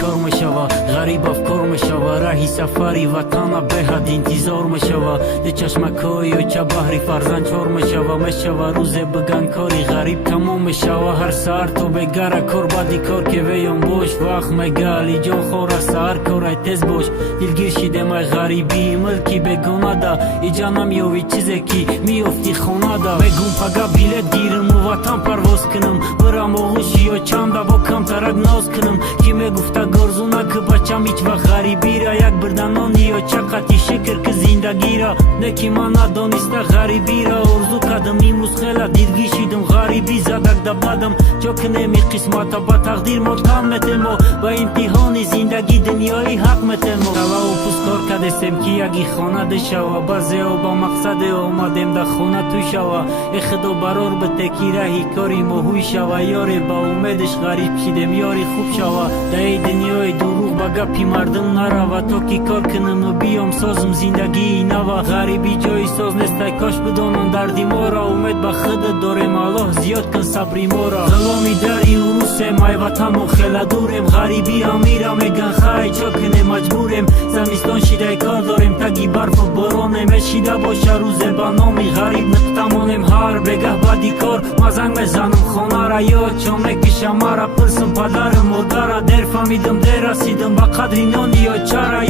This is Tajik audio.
کار مشوا غریب افکار مشوا راهی سفری وطن به حد انتظار مشوا ده چشمکای و چه بحری فرزند چار مشوا مشوا روز بگن کاری غریب تمام مشوا هر سر تو بگره کار بدی کار که ویم باش وقت مگلی جا خورا سر کار تز باش دلگیر شده ما غریبی ملکی بگونه دا ای جانم یوی چیزی کی میافتی خونه دا بگم پگا بیلت گیرم و وطن پرواز کنم برم آغوشی و چند با کم ترک ناز کنم کی میگفته گرزونه که بچم هیچ وقت غریبی را یک بردنانی یا چقدر شکر که زندگی را نکی من ندانسته غریبی را ارزو کردم امروز خیلی دیدگی شدم غریبی زدک دبادم چو که نمی قسمت با تقدیر متهم متم و امتحان زندگی دنیای حق متم توا و پوستار کدستم که یکی خانه ده شوا بازه و با مقصد اومدم ده خونه تو شوا اخدو برار به تکی رهی کاری مهوی شوا یاری با امیدش غریب شدم یاری خوب شوا ده دنیای دروغ با گپی مردم نروا تا کی کار کنم و بیام سازم زندگی نوا غریبی جای ساز نسته کاش بدانم دردی ما را امید به خودت دارم الله زیاد کن صبری ما را غلامی داری و روسم ای وطن و خیلی دورم غریبی امیرم میگن خواهی چا کنه مجبورم زمستان شیده کار دارم تگی برف و بارانم شیده باشه روز بنامی غریب نقطمانم هر بگه بدی کار مزنگ مزنم خانه را یاد چون نکشم مرا پرسم پدر مادر در فهمیدم در رسیدم با قدری نانی یا چرا